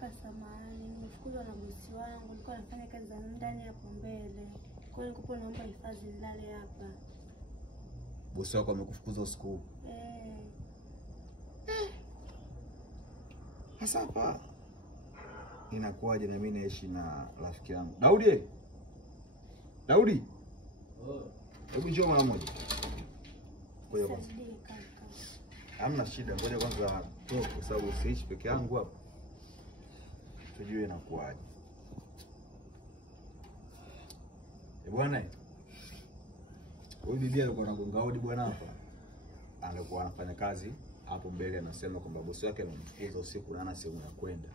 Kaka samahani, nimefukuzwa na bosi wangu. Nilikuwa nafanya kazi za ndani hapo mbele. Kwa hiyo nilikuwa naomba hifadhi nilale hapa. Bosi wako amekufukuza usiku? Sasa hapa inakuwaje na mimi naishi na rafiki yangu? Daudi. Daudi. Hebu njoo mara moja. Ngoja kwanza. Hamna shida, ngoja kwanza toka kwa sababu siishi peke yangu hapa. Tujue inakuwaje. Bwana. Huyu bibi alikuwa anagonga hodi bwana hapa. Alikuwa anafanya kazi hapo mbele, anasema kwamba bosi wake anamfukuza usiku na hana sehemu ya kwenda.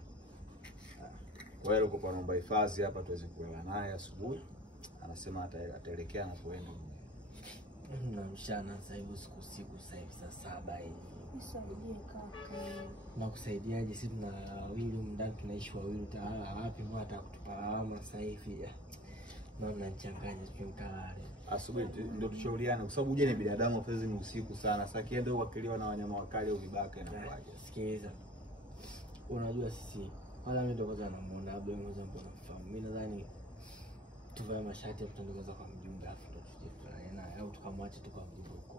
Kwa hiyo alikuwa anaomba hifadhi hapa tuweze kulala naye asubuhi. Anasema ataelekea anapoenda. Na mchana sasa hivi usiku sasa hivi saa 7 hivi. Nisaidie kaka. Na kusaidiaje? Sisi tuna wawili ndani, tunaishi wawili, utahala wapi? Mbona atakutupa lawama sasa hivi? Naona nichanganye tukikalale. Asubuhi ndio tushauriane kwa sababu uje ni binadamu, afadhali ni usiku sana. Sasa kienda uwakiliwa na wanyama wakali au vibaka inakuwaje? Sikiliza. Unajua sisi wala mimi ndio kwanza namuona labda mmoja mbona mfahamu. Mimi nadhani tuvae mashati ya kutangaza kwa mjumbe afu tujifanye naye au tukamwache tu kwa mjumbe huko.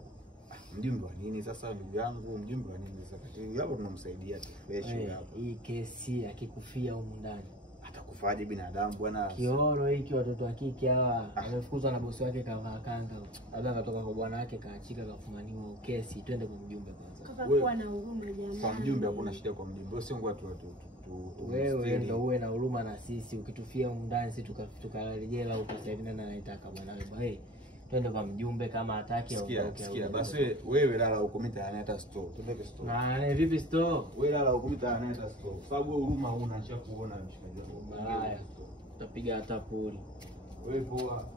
Mjumbe wa nini sasa ndugu yangu? Mjumbe wa nini sasa? Kati hapo tunamsaidia tu fresh hapo. Hii kesi akikufia huko ndani atakufaje binadamu bwana? Kioro hiki watoto wa kike hawa wamefukuzwa na bosi wake kavaa kanga. Labda katoka kwa bwana wake kaachika kafumaniwa kesi, twende kwa mjumbe kwanza. Kaka kuwa na huruma jamani. Kwa mjumbe hakuna shida kwa mjumbe. Sio ngo watu wewe ndio uwe na huruma na sisi, ukitufia huko ndani sisi tukalale jela utasaidia na anataka bwana wewe. Twende kwa mjumbe kama hataki au sikia basi wewe lala huko mitaani hata store. Twende store. Na vipi store? Wewe lala huko mitaani hata store. Kwa sababu huruma huna, acha kuona mshikaji wangu. Haya. Tutapiga hata puli. Wewe poa.